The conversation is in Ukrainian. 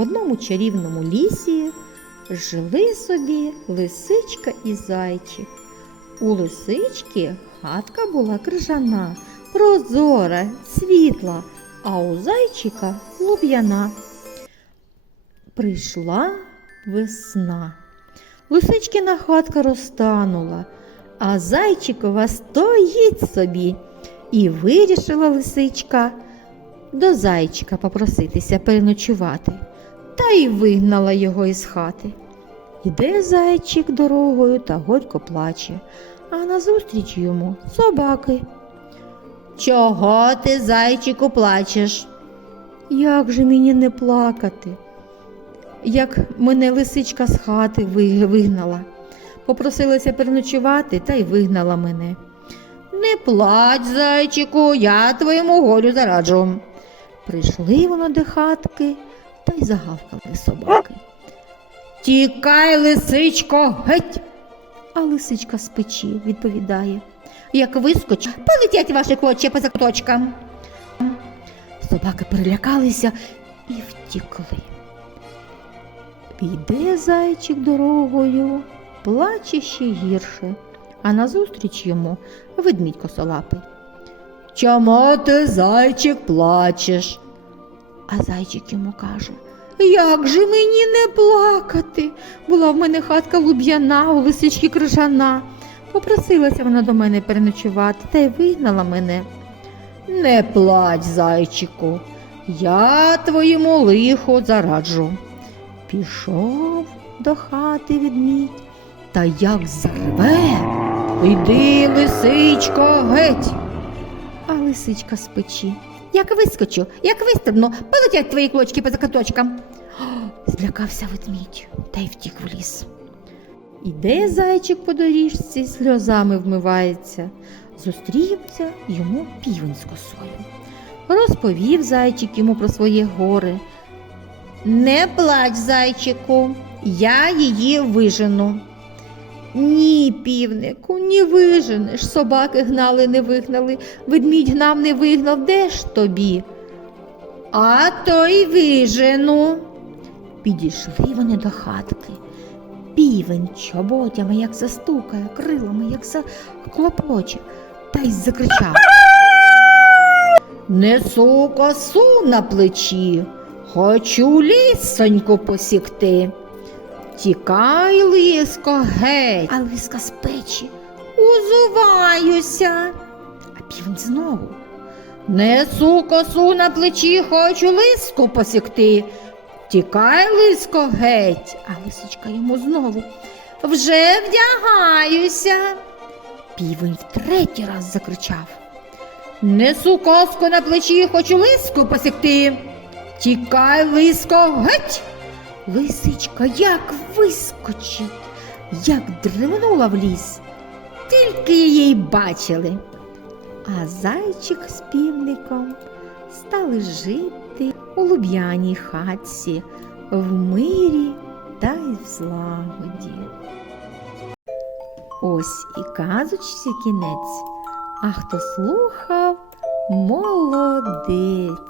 одному чарівному лісі жили собі лисичка і зайчик. У лисички хатка була крижана, прозора, світла, а у зайчика луб'яна. Прийшла весна. Лисичкина хатка розтанула, а зайчикова стоїть собі. І вирішила лисичка до зайчика попроситися переночувати, й вигнала його із хати. Іде зайчик дорогою та горько плаче, а назустріч йому собаки. Чого ти, зайчику, плачеш? Як же мені не плакати? Як мене лисичка з хати вигнала, попросилася переночувати та й вигнала мене. Не плач, зайчику, я твоєму горю зараджу. Прийшли воно до хатки та й загавкали собаки. Тікай, лисичко, геть. А лисичка з печі відповідає. Як вискоч, полетять ваші клочі по закуточкам. Собаки перелякалися і втікли. Йде зайчик дорогою, плаче ще гірше, а назустріч йому ведмідь косолапий. Чому ти, зайчик, плачеш? А зайчик йому каже, як же мені не плакати? Була в мене хатка луб'яна, у лисички крижана. Попросилася вона до мене переночувати та й вигнала мене. Не плач, зайчику, я твоєму лиху зараджу. Пішов до хати відмідь, та як зарве, йди, лисичко, геть. А лисичка з печі. Як вискочу, як вистрибну, полетять твої клочки по закаточкам. Злякався ведмідь та й втік в ліс. Іде зайчик по доріжці, сльозами вмивається. Зустрівся йому півень з косою. Розповів зайчик йому про своє горе. Не плач, зайчику, я її вижену. Ні, півнику, ні виженеш. Собаки гнали, не вигнали, ведмідь гнав, не вигнав. Де ж тобі? А то й вижену. Підійшли вони до хатки. Півень чоботями, як застукає, крилами, як заклопоче, та й закричав. Несу косу на плечі, хочу лісоньку посікти. Тікай, лиско, геть, а лиска з печі. Узуваюся. А півень знову. Несу косу на плечі, хочу лиску посікти. Тікай, лиско, геть, а лисичка йому знову. Вже вдягаюся. Півень втретій раз закричав. Несу коску на плечі, хочу лиску посікти. Тікай, лиско, геть. Лисичка як вискочить, як дривнула в ліс, тільки її бачили. А зайчик з півником стали жити у луб'яній хатці в мирі та й в злагоді. Ось і казочці кінець, а хто слухав, молодець.